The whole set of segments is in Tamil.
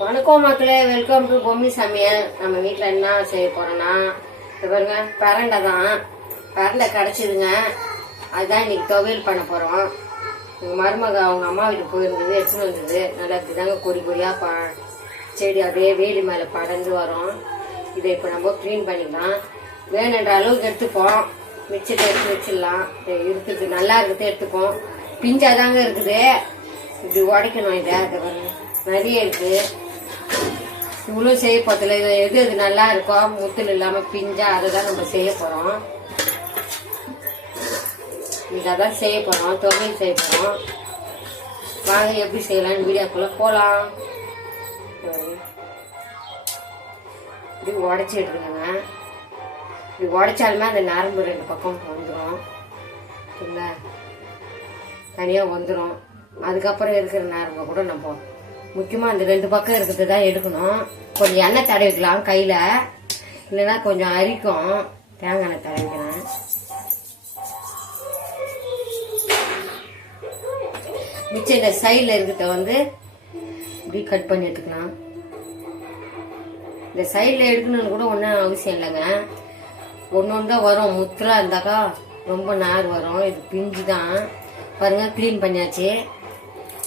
வணக்கம் மக்களே, வெல்கம் டு பொம்மி சமையல். நம்ம வீட்டில் என்ன செய்ய போறோம்னா, பாருங்க பரண்டை தான். பரண்டை கிடச்சிதுங்க, அதுதான் இன்னைக்கு துவையல் பண்ண போறோம். எங்கள் மருமக அவங்க அம்மா வீட்டுக்கு போயிருந்தது, எடுத்துன்னு வந்தது. நல்லா இப்படிதாங்க கொடி கொடியாக செடி அப்படியே வேலி மேலே படர்ந்து வரும். இதை இப்போ நம்ம க்ளீன் பண்ணிக்கலாம். வேணுன்ற அளவுக்கு எடுத்துப்போம், மிச்சத்தை எடுத்து வச்சிடலாம். இருக்குது நல்லா இருக்குது எடுத்துப்போம். பிஞ்சாதாங்க இருக்குது, இப்படி உடைக்கணும். இதை அது நிறைய இருக்கு, இவ்வளோ செய்ய போதில்லை. இது எது எது நல்லா இருக்கோ முத்தில் இல்லாமல் பிஞ்சா அதை தான் நம்ம செய்ய போகிறோம். இதை தான் செய்ய போகிறோம், துவையல் செய்ய போகிறோம். வாங்க எப்படி செய்யலாம்னு வீடியோக்குள்ளே போகலாம். இப்படி உடச்சி எடுத்துக்கோங்க. இப்படி உடைச்சாலுமே அந்த நரம்பு ரெண்டு பக்கம் வந்துடும், இல்லை தனியாக வந்துடும். அதுக்கப்புறம் இருக்கிற நரம்பை கூட நம்ம முக்கியமாக அந்த ரெண்டு பக்கம் இருக்கிறது தான் எடுக்கணும். கொஞ்சம் எண்ணெய் தடவிக்கலாம் கையில், இல்லைன்னா கொஞ்சம் அரிக்கும். தேங்காய் எண்ணெய் தடவிக்கிறேன். மிச்சம் இந்த சைடில் இருக்கிறத வந்து இப்படி கட் பண்ணி எடுத்துக்கலாம். இந்த சைடில் எடுக்கணும்னு கூட ஒன்றும் அவசியம் இல்லைங்க, ஒன்று ஒன்று தான் வரும். முத்தலாக இருந்தாக்கா ரொம்ப நார் வரும். இது பிஞ்சு தான் பாருங்க. க்ளீன் பண்ணியாச்சு.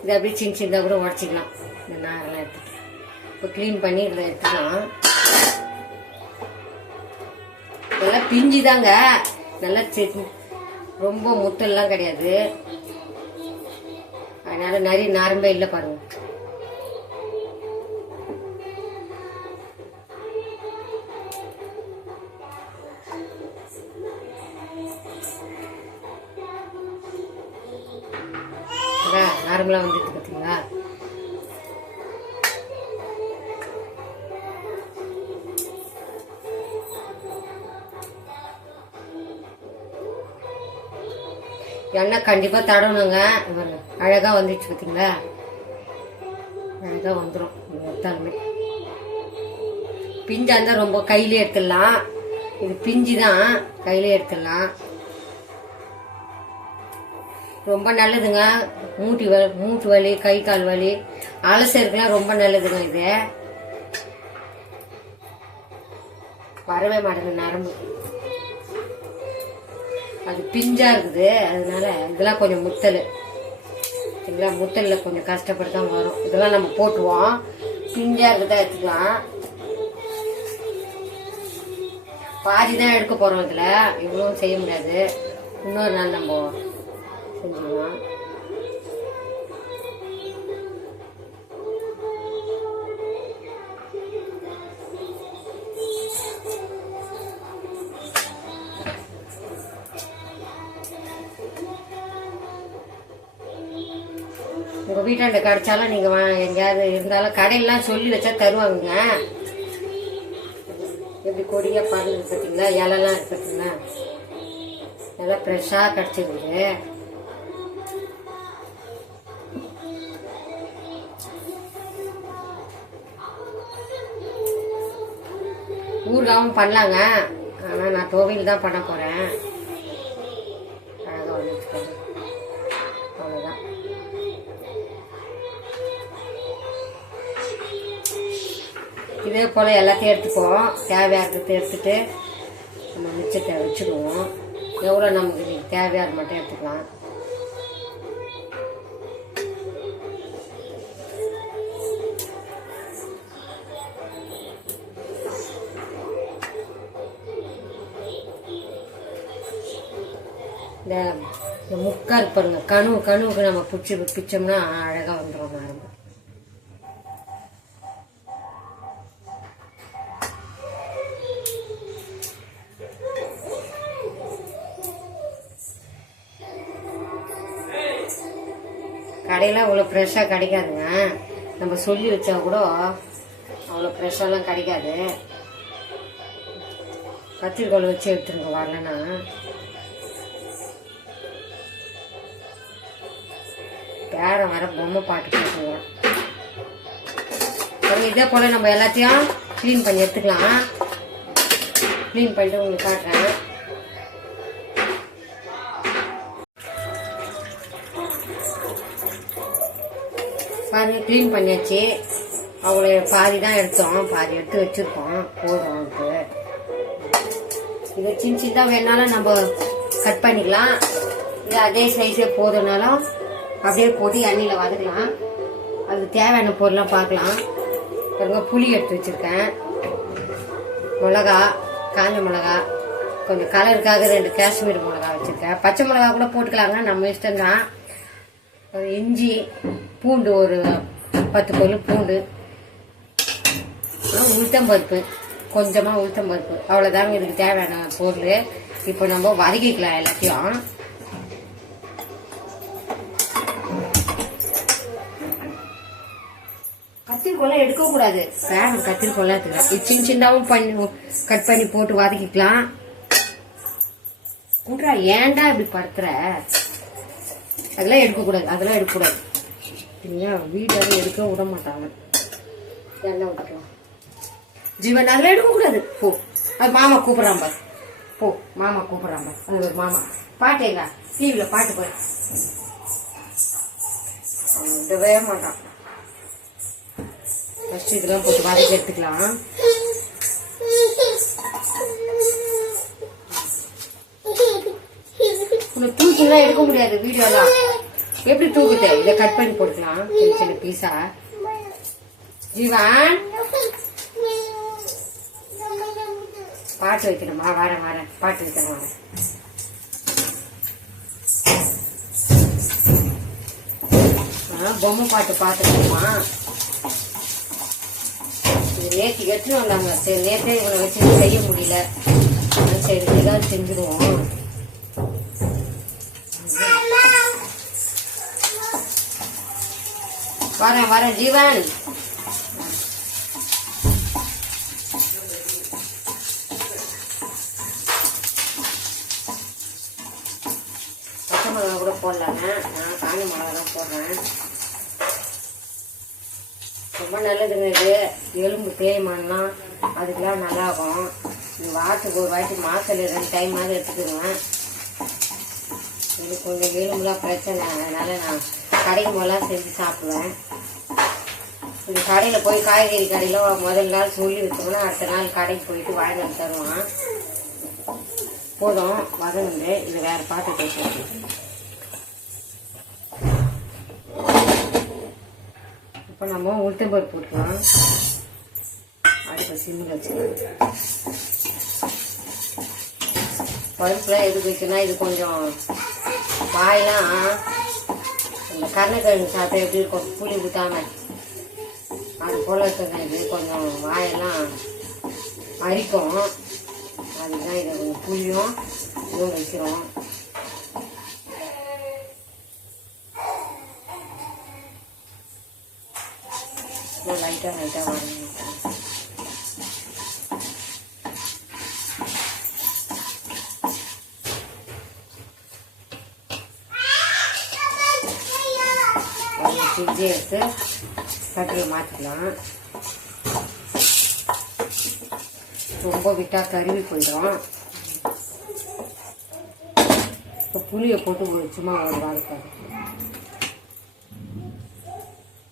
இது அப்படியே சின்ன சின்னதாக கூட உடச்சிக்கலாம். இந்த நாரெல்லாம் எடுத்துட்டு இப்போ க்ளீன் பண்ணி இதில் எடுத்துக்கலாம். இதெல்லாம் பிஞ்சு தாங்க, நல்லா ரொம்ப முத்தெல்லாம் கிடையாது. அதனால நிறைய நாரம்பே இல்லை பாருங்க. நார்மலா வந்துட்டு பார்த்தீங்களா? எண்ணெய் கண்டிப்பா தடவணுங்க. அழகா வந்துச்சு பார்த்தீங்களா? அழகா வந்துடும். எடுத்தாலுமே பிஞ்சா இருந்தா ரொம்ப கையிலே எடுத்துடலாம். இது பிஞ்சு தான், கையிலே எடுத்துடலாம். ரொம்ப நல்லதுங்க. மூட்டு வலி, கை கால் வலி, அலசருக்குலாம் ரொம்ப நல்லதுங்க. இது வரவே மாட்டேங்குது நரம்பு, அது பிஞ்சா இருக்குது. அதனால இதெல்லாம் கொஞ்சம் முத்தல், இதெல்லாம் முத்தல்ல கொஞ்சம் கஷ்டப்பட்டு தான் வரும். இதெல்லாம் நம்ம போட்டுவோம். பிஞ்சா இருக்குதான் எடுத்துக்கலாம். பாதி தான் எடுக்க போறோம். இதுல இவ்வளவும் செய்ய முடியாது. இன்னொரு நாள் நம்ம செஞ்சுக்கலாம். உங்க வீட்டாண்ட கிடைச்சாலும் நீங்க எங்கேயாவது இருந்தாலும் கடையெல்லாம் சொல்லி வச்சா தருவாங்க. எப்படி கொடியா பறந்து பார்த்தீங்களா? இலெல்லாம் இருக்குதுங்களா? நல்லா ஃப்ரெஷ்ஷா கிடைச்சிருக்கு. ஊறுகாவும் பண்ணலாங்க, ஆனா நான் துவையல் தான் பண்ண போறேன். அழகா வந்துச்சுக்கோங்க, அவ்வளவுதான். இதே போல எல்லாத்தையும் எடுத்துப்போம். தேவையா இருக்கிறத எடுத்துட்டு நம்ம மிச்சத்தை வச்சுடுவோம். எவ்வளோ நமக்கு தேவையா மட்டும் எடுத்துக்கலாம். இந்த முக்கால் பாருங்க, கணுவுக்கு நம்ம பிச்சோம்னா அழகா வந்துடும் நரம்பு. கடையெல்லாம் அவ்வளோ ஃப்ரெஷ்ஷாக கிடைக்காதுங்க. நம்ம சொல்லி வச்சா கூட அவ்வளோ ஃப்ரெஷ்ஷாலாம் கிடைக்காது. கத்திரிக்கோள் வச்சு எடுத்துருங்க வரலன்னா. பேரம் வர பொம்மை பாட்டு கேட்டுங்க. இதே போல் நம்ம எல்லாத்தையும் க்ளீன் பண்ணி எடுத்துக்கலாம். க்ளீன் பண்ணிட்டு உங்களுக்கு காட்டுறேன். பாருங்க க்ளீன் பண்ணியாச்சு. அவ்வளோ பாதி தான் எடுத்தோம், பாதி எடுத்து வச்சுருக்கோம். போதும் அவனுக்கு. இது சின்ன சின்னதாக வேணாலும் நம்ம கட் பண்ணிக்கலாம். இது அதே சைஸே போதுனாலும் அப்படியே போட்டு எண்ணெயில் வதக்கலாம். அதுக்கு தேவையான பொருளாக பார்க்கலாம். பாருங்க புளி எடுத்து வச்சுருக்கேன், மிளகா, காஞ்ச மிளகா, கொஞ்சம் கலருக்காக 2 காஷ்மீர் மிளகா வச்சுருக்கேன். பச்சை மிளகா கூட போட்டுக்கலாங்க, நம்ம இஷ்டம்தான். இஞ்சி, பூண்டு ஒரு 10 பொருள் பூண்டு, உளுத்தம்பருப்பு, கொஞ்சமாக உளுத்தம்பருப்பு, அவ்வளோதாங்க இதுக்கு தேவையான பொருள். இப்போ நம்ம வதக்கிக்கலாம் எல்லாத்தையும். கத்திரிக்கோலாம் எடுக்கக்கூடாது, கத்திரிக்கோலாம் எடுத்துக்கலாம். இது சின்ன சின்னதாகவும் பண்ணி கட் பண்ணி போட்டு வதக்கிக்கலாம். கூட்டா ஏன்டா இப்படி படுத்துற? அதெல்லாம் எடுக்கக்கூடாது. வீடெல்லாம் எடுக்க விட மாட்டாங்க. எண்ணெய் விட்டுக்கலாம். ஜீவன் அதெல்லாம் எடுக்கக்கூடாது. போ, அது மாமா கூப்பிட்றான் பாரு. போ, மாமா கூப்பிட்றான் பாரு. அது ஒரு மாமா பாட்டேங்க, டிவியில் பாட்டு பாரு. விடவே மாட்டான். ஃபர்ஸ்ட் இதெல்லாம் போட்டு வதக்கி எடுத்துக்கலாம். தூக்கிலாம் எடுக்க முடியாது வீடியோலாம். எப்படி தூக்குது? இதை கட் பண்ணி போட்டுக்கலாம் சின்ன சின்ன பீஸா. ஜீவன் பாட்டு வைக்கணுமா? வரேன் பாட்டு வைக்கணும். பொம்மை பாட்டு பார்த்துக்கணுமா? நேற்று எடுத்துன்னு வந்தாங்க. சரி, நேற்றே இவனை வச்சு செய்ய முடியல. சரி, ஏதாவது செஞ்சுடுவோம். வரேன் ஜீவன். பச்சை மிளகா கூட போடலாங்க, நான் காஞ்ச மிளகா தான் போடுறேன். ரொம்ப நல்லதுங்க இது. எலும்பு தேய்மானலாம் அதுக்கெல்லாம் நல்லாகும். இது வாரத்துக்கு ஒரு வாட்டி மாசத்துல 2 டைம் மாதிரி எடுத்துக்குவேன். இது கொஞ்சம் எலும்புலாம் பிரச்சனை, அதனால நான் கடைக்கு போலாம் செஞ்சு சாப்பிடுவேன். இந்த கடையில் போய் காய்கறி கடையில் முதல் நாள் சொல்லி வச்சோம்னா அடுத்த நாள் கடைக்கு போயிட்டு வாங்கிட்டு தருவான். போதும் வதங்குது. இது வேற பாட்டு இப்போ நம்ம உளுத்தம்பருப்பு போட்டுக்கலாம். அடுத்த சிம்மில் வச்சுக்கலாம். பருப்புலாம் எதுக்கு வைக்கணும்? இது கொஞ்சம் வாயெல்லாம் இந்த கருணக்கிழங்கு சாப்பிட்டா எப்படி இருக்கும், புளி ஊற்றாம அது போல் இருக்குங்க. இது கொஞ்சம் வாயெல்லாம் அரிக்கும். அதுதான் இதை கொஞ்சம் புளியும் இதுவும் வைக்கிறோம். லைட்டாக வரணும். செஞ்சு எடுத்து சட்டியை மாற்றிக்கலாம். ரொம்ப விட்டால் கருவி போயிடும். இப்போ புளியை போட்டு சும்மா ஒரு வாழைக்காய்,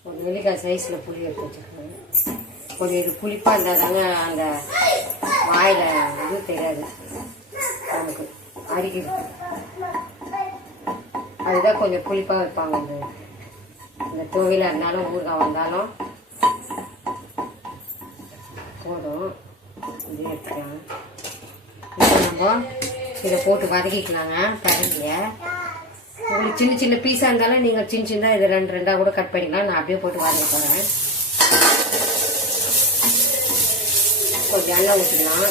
ஒரு நெல்லிக்காய் சைஸில் புளி எடுத்து வச்சுருக்கேன். கொஞ்சம் இது புளிப்பாக இருந்தால் தாங்க அந்த வாயில் இது தெரியாது நமக்கு அரிக்கிறது. அதுதான் கொஞ்சம் புளிப்பாக வைப்பாங்க. இந்த துவையில் இருந்தாலும் ஊறுகாய் வந்தாலும் போதும். இது எடுத்துக்கலாம். இப்போ நம்ம இதை போட்டு வதக்கிக்கலாங்க பரண்டியை. உங்களுக்கு சின்ன சின்ன பீஸாக இருந்தாலும் நீங்கள் சின்ன சின்னதாக இதை 2 கூட கட் பண்ணிக்கலாம். நான் அப்படியே போட்டு வதக்க போகிறேன். கொஞ்சம் எண்ணெய் ஊற்றிக்கலாம்.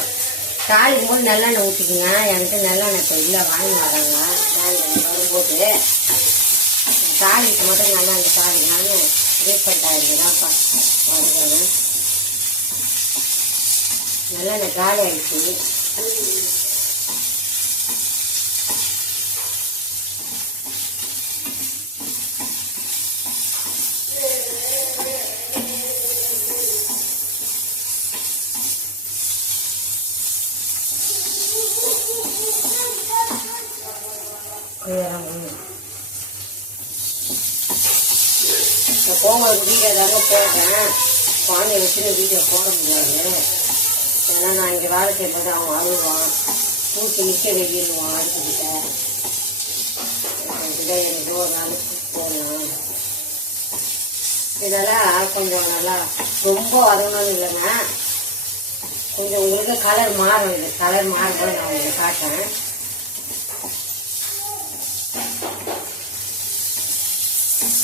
தாளிக்கும் போது நல்லெண்ணெய் ஊற்றிக்கங்க. என்கிட்ட நல்லெண்ணெய் இப்போ இல்லை, வாங்கி வராங்க. வரும்போது தாளிக்கு மட்டும் நல்லா அந்த தாளிங்கன்னு ரீட் பண்ணிட்டாருங்கதான்ப்பா வதக்குறேன். நல்லெண்ணெய் காலி ஆயிடுச்சு. கோமாவுக்கு வீடியோ தாங்க போடுறேன். குழந்தைய வச்சுன்னு வீடியோ போட முடியாது. ஏன்னா நான் இங்கே வேலை செய்யும்போது அவன் அழுவான், தூக்கி நிற்க வெயிடுவான் அடுத்துக்கிட்ட. இதுதான் எனக்கு ஒரு நாளைக்கு போகணும். இதெல்லாம் கொஞ்சம் நல்லா ரொம்ப வதங்கணும்னு இல்லைங்க, கொஞ்சம் உங்களுக்கு கலர் மாறும். இது கலர் மாறும்போது நான் உங்களுக்கு காட்டுறேன்.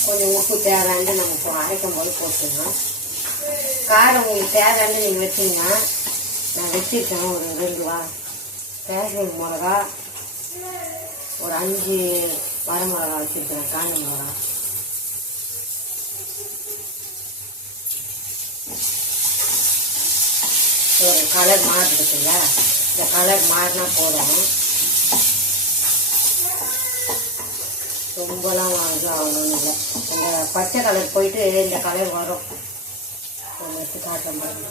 கொஞ்சம் உப்பு தேவையாண்டு நம்ம அரைக்கும் போது போட்டுக்கணும். காரம் உங்களுக்கு தேவையாண்டு நீங்கள் வச்சுங்க. நான் வச்சுருக்கேன் ஒரு 2 காஷ்மீர் மிளகா, ஒரு 5 வரமிளகா வச்சுருக்கிறேன், காஞ்ச மிளகா. ஒரு கலர் மாறுதுக்குல்ல, இந்த கலர் மாறினா போதும். ரொம்பலாம் இது ஆகணும்னு இல்லை. இந்த பச்சை கலர் போயிட்டு இந்த கலர் வரும். நம்ம எடுத்து காட்டுற மாதிரி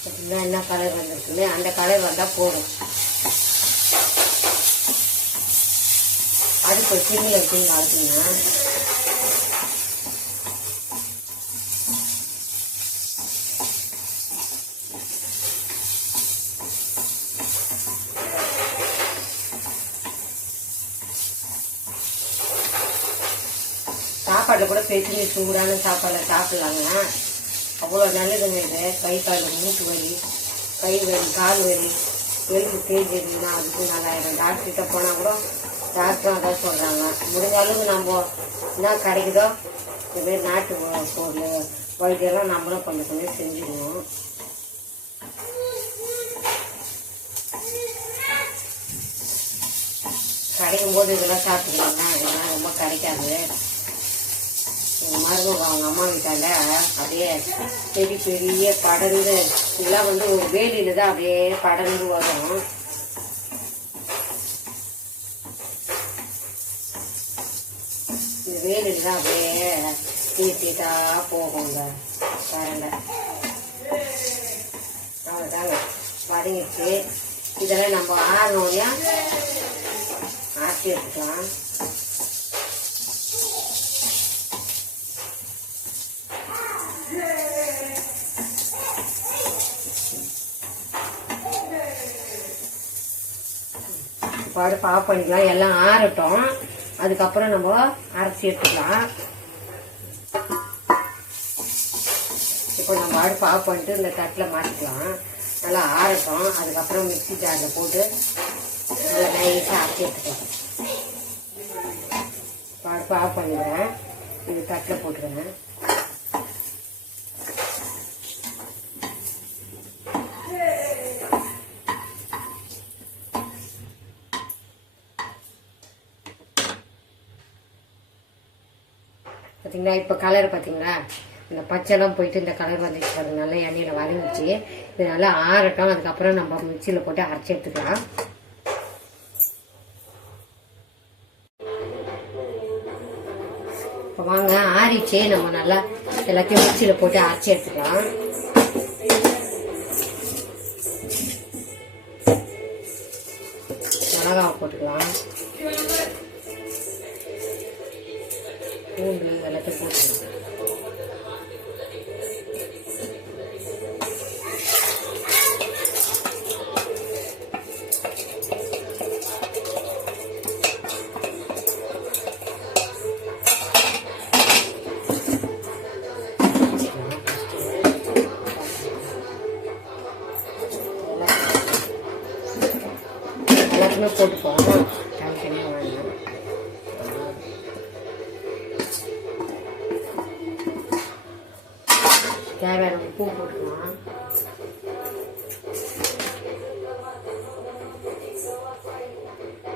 பார்த்தீங்கன்னா என்ன கலர் வந்துருக்குன்னு, அந்த கலர் வந்தால் போதும். அடுப்பு சிம்மில் வச்சுன்னு பார்த்தீங்கன்னா சாப்பாட்டில் கூட பேசி சூடான சாப்பாடில் சாப்பிட்லாங்க. அவ்வளோ நல்லதுங்க இது. கை கால் மூட்டு வலி, கை வலி, கால் வலி, எலும்பு தேஞ்சு இருக்குன்னா அதுக்கு நல்லாயிடும். டாக்டர்கிட்ட போனால் கூட டாக்டரும் அதான் சொல்கிறாங்க. முடிஞ்ச அளவுக்கு நம்ம என்ன கிடைக்குதோ இதுமாரி நாட்டு பொருள் வைத்தியெல்லாம் நம்மளும் கொஞ்சம் கொஞ்சம் செஞ்சுக்கணும். கிடைக்கும் போது இதெல்லாம் சாப்பிட்டுக்கலாங்க. இதெல்லாம் ரொம்ப கிடைக்காது. எங்கள் மருமக அவங்க அம்மா வீட்டாண்ட அப்படியே பெரிய படர்ந்து இதெல்லாம் ஒரு வேலியில தான் அப்படியே படர்ந்து வரும். இந்த வேலியில தான் அப்படியே தீட்டா போகுங்க கரண்டை. அவ்வளோதாங்க, வதங்கிச்சு. இதெல்லாம் நம்ம ஆறணும்னா ஆட்டி எடுத்துக்கலாம். அடுப்பு ஆஃப் பண்ணிக்கலாம். எல்லாம் ஆறட்டும், அதுக்கப்புறம் நம்ம அரைச்சி எடுத்துக்கலாம். இப்போ நம்ம அடுப்பு ஆஃப் பண்ணிட்டு இந்த தட்டில் மாற்றிக்கலாம். நல்லா ஆறட்டும், அதுக்கப்புறம் மிக்ஸி ஜாரில் போட்டு நைஸாக அரைச்சி எடுத்துக்கலாம். அடுப்பு ஆஃப் பண்ணிடுறேன், இது தட்டில் போட்டுருங்க. பார்த்தீங்களா இப்போ கலர் பார்த்தீங்களா, இந்த பச்சைலாம் போயிட்டு இந்த கலர் வந்துச்சு பாருங்க. நல்லா எண்ணெயில் வதங்கிச்சு. இது நல்லா ஆறட்டும், அதுக்கப்புறம் நம்ம மிக்சியில் போட்டு அரைச்சி எடுத்துக்கலாம். இப்போ வாங்க, ஆறிச்சு. நம்ம நல்லா எல்லாத்தையும் மிக்சியில் போட்டு அரைச்சி எடுத்துக்கலாம். மிளகாவை போட்டுக்கலாம், பூண்டு எல்லாத்தையும் போட்டுக்கலாம். எல்லாத்தையுமே போட்டுப்போம், தனித்தனியாக வாங்கணும். தேவையான உப்பு போட்டுக்கலாம்.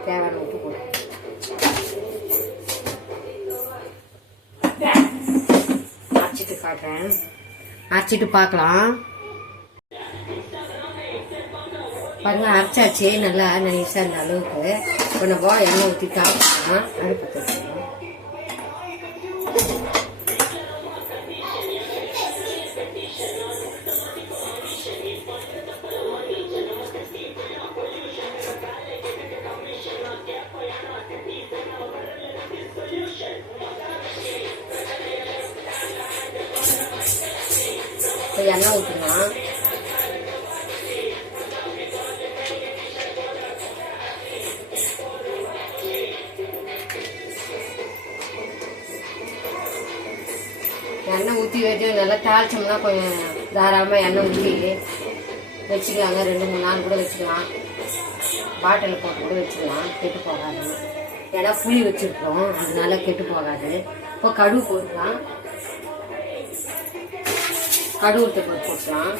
தேவையான உப்பு போட்டு அரைச்சிட்டு காட்டுறேன். அரைச்சிட்டு பார்க்கலாம். பாருங்க, அரைச்சாச்சு. நல்லா நைஸாக இந்த அளவுக்கு. இப்போ நம்ம எண்ணெய் ஊற்றி காப்பிடலாம். அடுப்பு வச்சுக்கலாம். எண்ணெய் ஊற்றிக்கலாம். எண்ணெய் ஊற்றி வச்சு நல்லா தாளிச்சோம்னா கொஞ்சம் தாராளமாக எண்ணெய் ஊற்றி வச்சுக்கலாங்க. 2-3 நாள் கூட வச்சுக்கலாம். பாட்டிலில் போட்டு கூட வச்சுக்கலாம், கெட்டு போகாது. ஏன்னா புளி வச்சுருக்கோம், அதனால கெட்டு போகாது. இப்போ கடுகு போட்டுக்கலாம். கடுகு போட்டுக்கலாம்.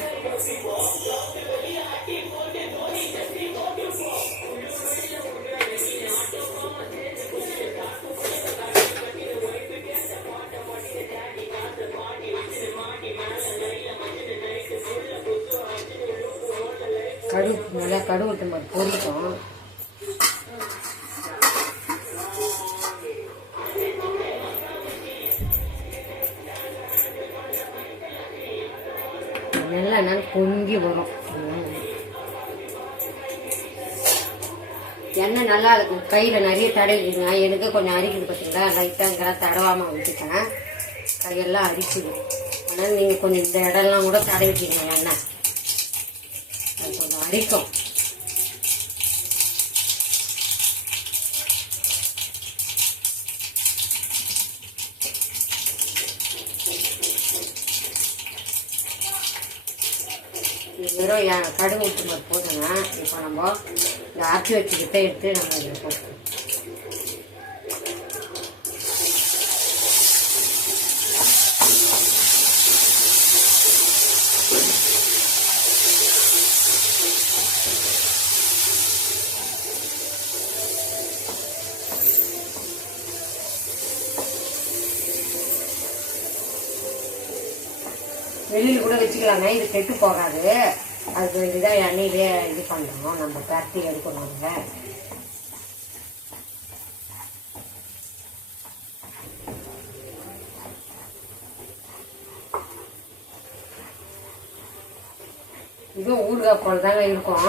நல்லா கடுகு உளுத்தம் பொரிக்கும். நல்லா பொங்கி வரும். எண்ணெய் நல்லா இருக்கும். கையில் நிறைய தடவிடுங்க. எனக்கு கொஞ்சம் அரிக்குது பார்த்தீங்களா, லைட்டாக தடவாமல் விட்டுட்டேன், கையெல்லாம் அரிக்குது. அதனால் நீங்கள் கொஞ்சம் இந்த இடம்லாம் கூட தடவிட்டீங்க. எண்ணெய் அது கொஞ்சம் அரிக்கும். வெறும் கடுகு ஊற்றும்போது போதுங்க. இப்போ நம்ம இந்த அரைச்சி வச்சுக்கிட்ட எடுத்து நம்ம இதில் போட்டுக்கணும். வெளியில் கூட வச்சுக்கலாங்க, இது கெட்டு போகாது. அதுக்கு வேண்டிதான் எண்ணெயிலே இது பண்ணுறோம், நம்ம பரட்டி எடுக்கணுங்க. இதுவும் ஊறுகாய் போல தாங்க இருக்கும்.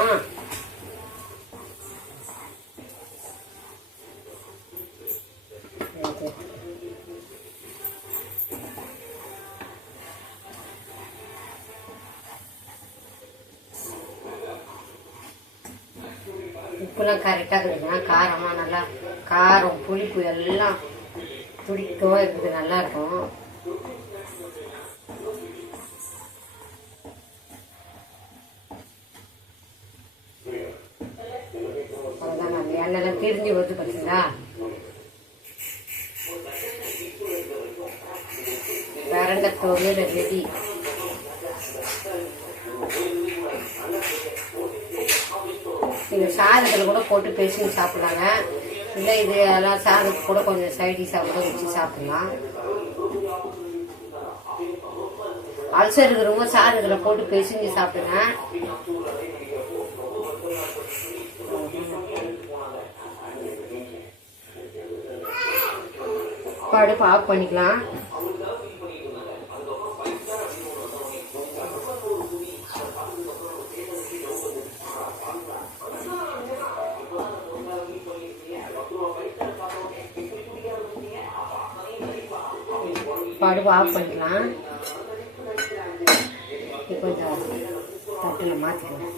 உப்புலாம் கரெக்டாக இருக்குதுங்க. காரமாக நல்லா காரம் புளிப்பு எல்லாம் துடிக்கவா இருக்குது, நல்லா இருக்கும். அவ்வளோதான், அந்த எண்ணெய்லாம் திரிஞ்சு வருது பார்த்தீங்களா. பிரண்டை துவையல் ரெடி. நீங்கள் சாதத்தில் கூட போட்டு பேசி சாப்பிட்லாங்க. இல்லை இது எல்லாம் சாதத்துக்கு கூட கொஞ்சம் சைடிஷாக கூட வச்சு சாப்பிட்லாம். அல்சர் இருக்கிறவங்க சாதத்தில் போட்டு பேசிஞ்சு சாப்பிடுங்க. அடுப்பு ஆஃப் பண்ணிக்கலாம். அடுப்பு ஆஃப் பண்ணிக்கலாம். கொஞ்சம் தட்டில் மாற்றிக்கலாம்.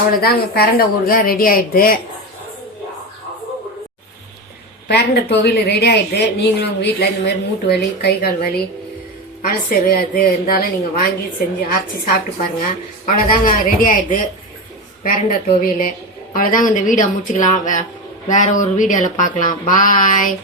அவ்வளோதாங்க, பிரண்டை ஊறுகாய் ரெடி ஆயிடுது. பிரண்டை துவையல் ரெடி ஆயிடுது. நீங்களும் உங்கள் வீட்டில் இந்த மாதிரி மூட்டு வலி, கை கால் வலி, அல்சரு அது இருந்தாலும் நீங்கள் வாங்கி செஞ்சு அரைச்சி சாப்பிட்டு பாருங்கள். அவ்வளோதாங்க, ரெடி ஆயிடுது பிரண்டை துவையல். அவ்வளோதாங்க, இந்த வீடியோ முடிச்சுக்கலாம். வேற ஒரு வீடியோவில் பார்க்கலாம். பாய்.